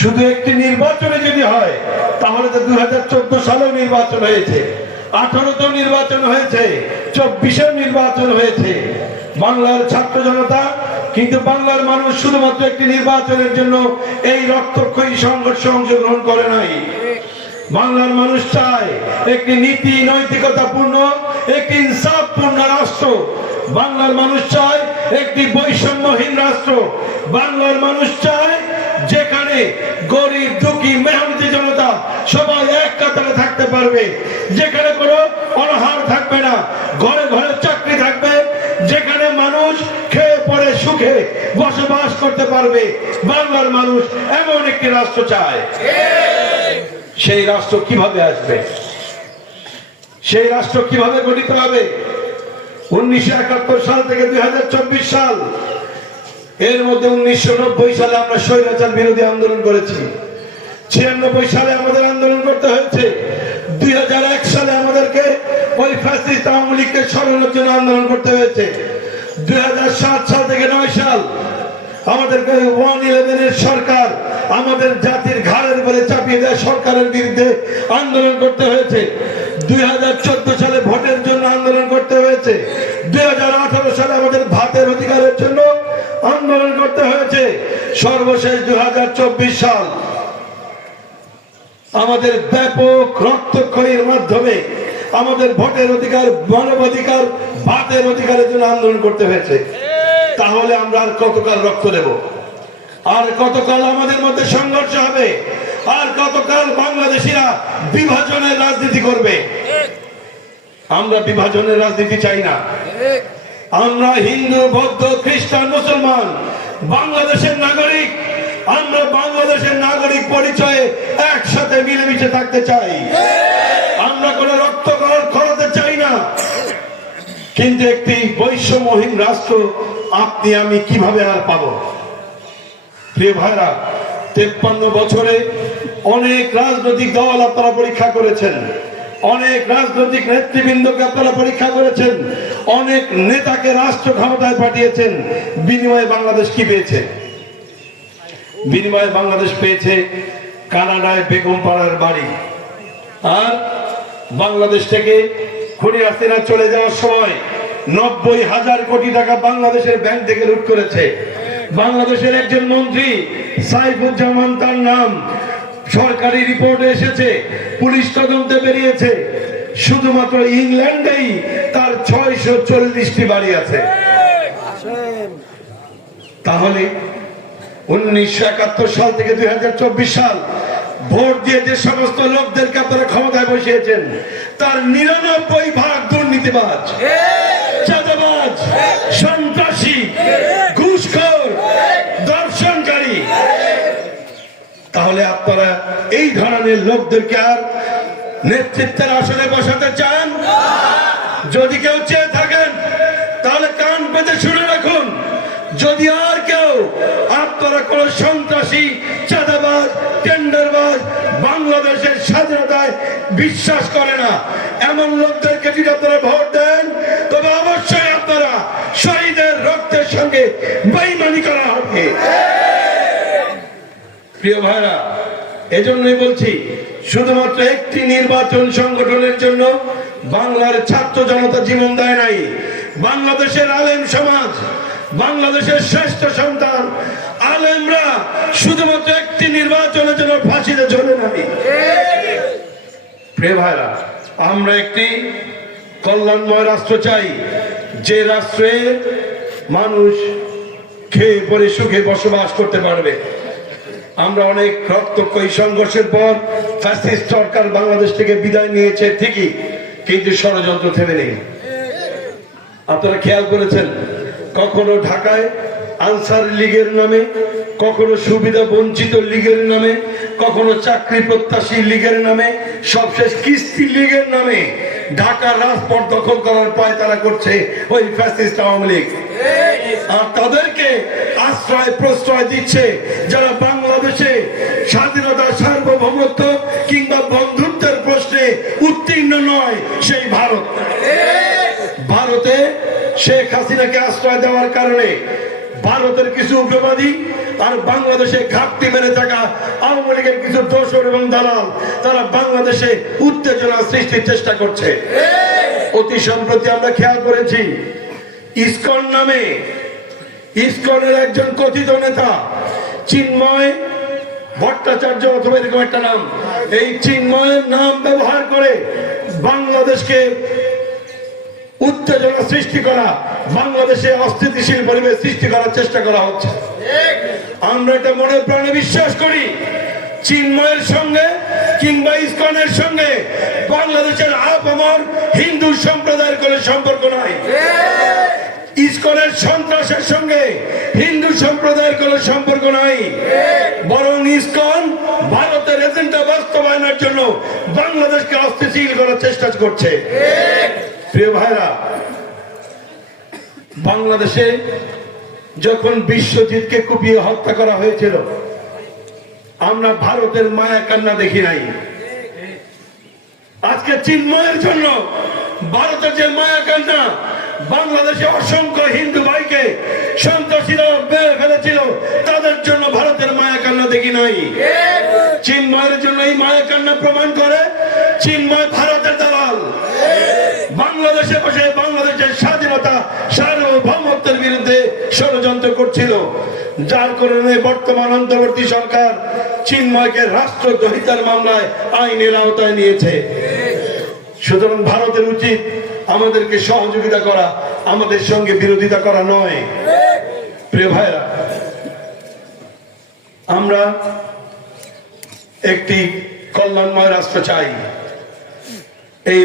শুধু একটি নির্বাচনে যদি হয়, তাহলে তো দুই হাজার চোদ্দ সালেও নির্বাচন হয়েছে, আঠারোতেও নির্বাচন হয়েছে, চব্বিশেও নির্বাচন হয়েছে। বাংলার ছাত্র জনতা, কিন্তু বাংলার মানুষ শুধুমাত্র একটি নির্বাচনের জন্য এই রক্তক্ষয়ী সংঘর্ষে অংশগ্রহণ করে নাই। বাংলার মানুষ চায় একটি নীতি নৈতিকতাপূর্ণ, একটি ইনসাফপূর্ণ রাষ্ট্র। বাংলার মানুষ চায় একটি বৈষম্যহীন রাষ্ট্র। বাংলার মানুষ চায় যেখানে গরিব, দুঃখী, মেহনতি জনতা সবাই এক কাতারে থাকতে পারবে। যেখানে কোনো অনাহার থাকবে না, ঘরে ঘরে চাকরি থাকবে, যেখানে মানুষ খেয়ে পরে সুখে বসবাস করতে পারবে। বাংলার মানুষ এমন একটি রাষ্ট্র চায়। সেই রাষ্ট্র কীভাবে আসবে? সেই রাষ্ট্র কীভাবে গঠিত হবে? উনিশশো একাত্তর সাল থেকে দুই হাজার চব্বিশ সাল এর মধ্যে উনিশশো নব্বই সালে আমরা স্বৈরাচার বিরোধী আন্দোলন করেছি। ছিয়ানব্বই সালে আমাদের আন্দোলন করতে হয়েছে। দুই হাজার এক সালে আমাদেরকে ওই ফ্যাসিস্ট আওয়ামী লীগকে সরানোর জন্য আন্দোলন করতে হয়েছে। দুই সাল থেকে নয় সাল আমাদেরকে ওয়ান ইলেভেনের সরকার আমাদের জাতির ঘাড়ের উপরে চাপিয়ে দেয় সরকারের বিরুদ্ধে আন্দোলন করতে হয়েছে। দুই হাজার চোদ্দ সালে ভোটের জন্য আন্দোলন করতে হয়েছে। দুই হাজার আঠারো সালে আমাদের ভাতের অধিকারের জন্য আন্দোলন করতে হয়েছে সর্বশেষ দুই সাল। আমাদের ব্যাপক রক্তক্ষয়ের মাধ্যমে আমাদের ভোটের অধিকার, মানব অধিকার, ভাতের অধিকারের জন্য আন্দোলন করতে হয়েছে। তাহলে আমরা আর কতকাল রক্ত দেব? আর কতকাল আমাদের মধ্যে সংঘর্ষ হবে? আর কতকাল বাংলাদেশিরা বিভাজনের রাজনীতি করবে? আমরা বিভাজনের রাজনীতি চাই না। আমরা হিন্দু, বৌদ্ধ, খ্রিস্টান, মুসলমান, বাংলাদেশের নাগরিক, আমরা বাংলাদেশের নাগরিক পরিচয়ে একসাথে মিলেমিশে থাকতে চাই। আমরা কোন রক্ত খরাতে চাই না। কিন্তু একটি বৈষম্যহীন রাষ্ট্র আপনি, আমি কীভাবে আর পাবো? প্রিয় ভাইরা, তেপ্পান্ন বছরে অনেক রাজনৈতিক দল আপনারা পরীক্ষা করেছেন। অনেক রাজনৈতিক নেতৃবৃন্দকে আপনারা পরীক্ষা করেছেন। অনেক নেতাকে রাষ্ট্র ক্ষমতায় পাঠিয়েছেন, বিনিময়ে বাংলাদেশ কি পেয়েছে? বিনিময়ে বাংলাদেশ পেয়েছে কানাডায় বেগম পাড়ার বাড়ি। আর বাংলাদেশ থেকে খুনি হাসিনা চলে যাওয়ার সময় নব্বই হাজার কোটি টাকা বাংলাদেশের ব্যাংক থেকে লুট করেছে। বাংলাদেশের একজন মন্ত্রী, সাইফুজ্জামান, তার নাম সরকারি রিপোর্টে এসেছে, পুলিশ তদন্তে বেরিয়েছে। শুধুমাত্র ইংল্যান্ডেই ছয়শো চল্লিশটি বাড়ি আছে। তাহলে উনিশশো একাত্তর সাল থেকে দুই সাল ভোট দিয়ে যে সমস্ত লোকদেরকে আপনারা ক্ষমতায় বসিয়েছেন, তার নিরানব্বই ভাগ দুর্নীতিবাজ। সন্ত্রাসী, ঘুষখোর, দর্শনকারী। তাহলে আপনারা এই ধরনের লোকদেরকে আর নেতৃত্বের আসনে বসাতে চান? যদি কেউ চেয়ে থাকেন, তাহলে কান পেতে শুনে রাখুন। যদি আর কেউ, আপনারা কোন সন্ত্রাসী, চাঁদাবাজ, টেন্ডারবাজ বাংলাদেশের স্বাধীনতায় বিশ্বাস করে না, এমন লোকদেরকে যদি আপনারা ভোট দেন, তবে অবশ্যই আপনারা শহীদের রক্তের সঙ্গে বেইমানি করা হবে। প্রিয় ভাইরা, এজন্যই বলছি, শুধুমাত্র একটি নির্বাচন সংগঠনের জন্য বাংলার ছাত্র জনতা জীবন দেয় নাই। বাংলাদেশের আলেম সমাজ, বাংলাদেশের শ্রেষ্ঠ সন্তান, আলেমরা শুধুমাত্র একটি নির্বাচনের জন্য ফাঁসিতে ঝরে নাই ভাইরা, আমরা একটি কল্যাণময় রাষ্ট্র চাই। যে রাষ্ট্রে মানুষ খেয়ে পরে সুখে বসবাস করতে পারবে। আমরা অনেক রক্তক্ষয়ী সংঘর্ষের পর ফ্যাসিস্ট সরকার বাংলাদেশ থেকে বিদায় নিয়েছে ঠিকই। কিন্তু ষড়যন্ত্র থেমে নেই। আপনারা খেয়াল করেছেন, কখনো ঢাকায় আনসার লীগের নামে, কখনো সুবিধা বঞ্চিত লীগের নামে, কখনো চাকরি প্রত্যাশী লীগের নামে, সবশেষ কিস্তি লীগের নামে ঢাকার রাজপথ দখল করার পায় তারা করছে ওই ফ্যাসিস্ট আওয়ামী লীগ। আর তাদেরকে আশ্রয় প্রশ্রয় দিচ্ছে যারা বাংলাদেশে স্বাধীনতা সার্বভৌমত্ব নয়, সেই ভারত। ভারতে শেখ হাসিনাকে আশ্রয় দেওয়ার কারণে ভারতের কিছু উগ্রবাদী আর বাংলাদেশে ঘাটতি মেরে থাকা আওয়ামী লীগের কিছু দোসর এবং দালাল, তারা বাংলাদেশে উত্তেজনা সৃষ্টির চেষ্টা করছে। অতি সম্প্রতি আমরা খেয়াল করেছি, ইসকন নামে ইসকনের একজন কথিত নেতা, চিন্ময় ভট্টাচার্য অথবা এরকম একটা নাম, এই চিন্ময়ের নাম ব্যবহার করে বাংলাদেশকে উত্তেজনা সৃষ্টি করা, বাংলাদেশে অস্থিতিশীল পরিবেশ সৃষ্টি করার চেষ্টা করা হচ্ছে। আমরা এটা মনে প্রাণে বিশ্বাস করি, চিন্ময়ের সঙ্গে কিংবা ইস্কনের সঙ্গে বাংলাদেশের আপ আমার হিন্দু সম্প্রদায়ের কোনো সম্পর্ক নাই। ইসকনের সন্ত্রাসের সঙ্গে হিন্দু সম্প্রদায়ের কোনো সম্পর্ক নাই। বরং ইসকন ভারতের এজেন্ডা বাস্তবায়নের জন্য বাংলাদেশকে অস্থিতিশীল করার চেষ্টা করছে। প্রিয় ভাইরা, বাংলাদেশে যখন বিশ্বজিৎকে কুপিয়ে হত্যা করা হয়েছিল, আমরা ভারতের মায়া কান্না দেখি নাই। আজকে চিন্ময়ের জন্য ভারতের যে মায়া কান্না বাংলাদেশে অসংখ্য হিন্দু ভাইকে সন্ত্রাসীরা মেরে ফেলেছিল। তাদের জন্য ভারতের মায়া কান্না দেখি নাই। চিন্ময়ের জন্য এই মায়া কান্না প্রমাণ করে চিন্ময় ভারতের দালাল। বাংলাদেশে বসে বাংলাদেশের স্বাধীনতা, সার্বভৌমত্বের বিরুদ্ধে ষড়যন্ত্র করছিল। যার কারণে বর্তমান অন্তর্বর্তী সরকার চিন্ময়কে রাষ্ট্রদ্রোহিতার মামলায় আইনের আওতায় নিয়েছে। সুতরাং ভারতের উচিত আমাদেরকে সহযোগিতা করা, আমাদের সঙ্গে বিরোধিতা করা নয়। প্রিয় ভাইরা আমরা একটি কল্যাণময় রাষ্ট্র চাই। এই